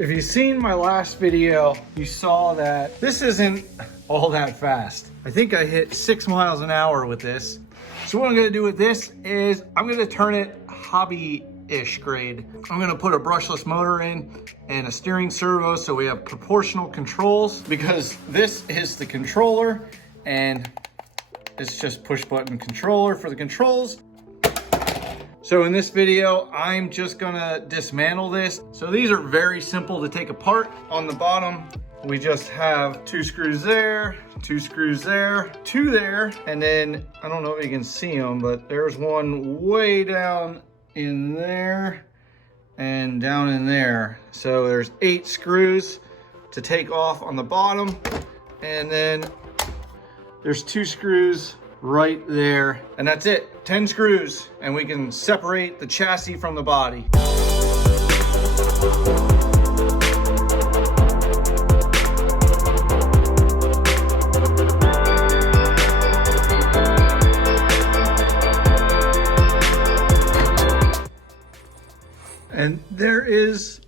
if you've seen my last video, you saw that this isn't all that fast. I think I hit 6 miles an hour with this. So what I'm gonna do with this is I'm gonna turn it hobby-ish grade. I'm gonna put a brushless motor in and a steering servo so we have proportional controls, because this is the controller and it's just push button controller for the controls. So in this video, I'm just gonna dismantle this. So these are very simple to take apart. On the bottom, we just have 2 screws there, 2 screws there, 2 there, and then, I don't know if you can see them, but there's one way down in there and down in there. So there's 8 screws to take off on the bottom, and then there's 2 screws right there, and that's it. 10 screws, and we can separate the chassis from the body. And there is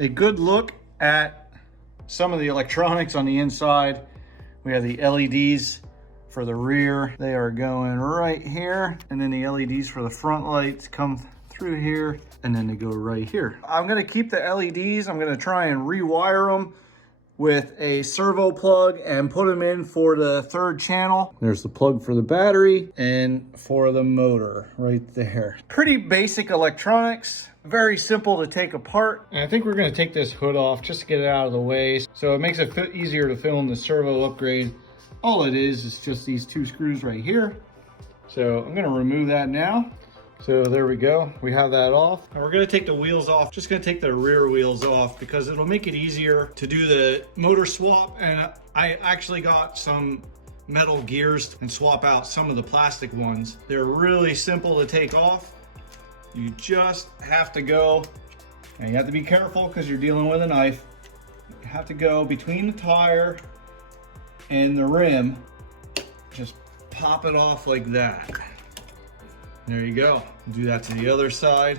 a good look at some of the electronics on the inside. We have the LEDs for the rear. They are going right here. And then the LEDs for the front lights come through here, and then they go right here. I'm gonna keep the LEDs. I'm gonna try and rewire them with a servo plug and put them in for the 3rd channel. There's the plug for the battery and for the motor right there. Pretty basic electronics, very simple to take apart. And I think we're gonna take this hood off just to get it out of the way, so it makes it easier to film the servo upgrade. All it is just these 2 screws right here. So I'm gonna remove that now. So there we go, we have that off. And we're gonna take the wheels off, just gonna take the rear wheels off because it'll make it easier to do the motor swap. And I actually got some metal gears and swap out some of the plastic ones. They're really simple to take off. You just have to go, and you have to be careful because you're dealing with a knife. You have to go between the tire and the rim, just pop it off like that. There you go. Do that to the other side.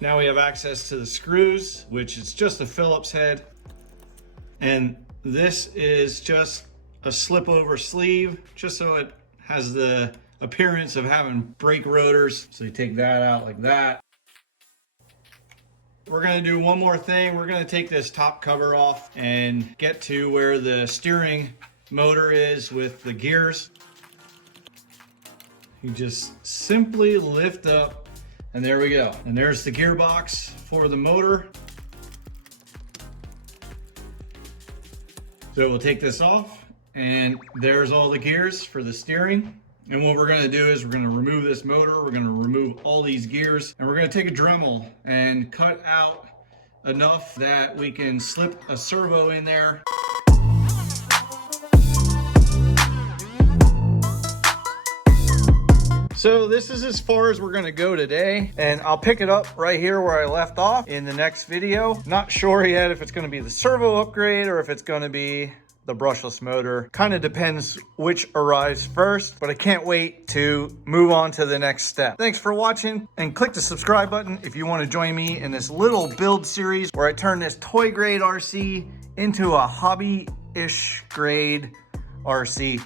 Now we have access to the screws, which is just a Phillips head. And this is just a slip over sleeve, just so it has the appearance of having brake rotors. So you take that out like that. We're gonna do one more thing. We're gonna take this top cover off and get to where the steering motor is with the gears. You just simply lift up, and there we go. And there's the gearbox for the motor. So we'll take this off, and there's all the gears for the steering. And what we're gonna do is we're gonna remove this motor, we're gonna remove all these gears, and we're gonna take a Dremel and cut out enough that we can slip a servo in there. So this is as far as we're gonna go today, and I'll pick it up right here where I left off in the next video. Not sure yet if it's gonna be the servo upgrade or if it's gonna be the brushless motor. Kind of depends which arrives first, but I can't wait to move on to the next step. Thanks for watching, and click the subscribe button if you want to join me in this little build series where I turn this toy grade RC into a hobby-ish grade RC.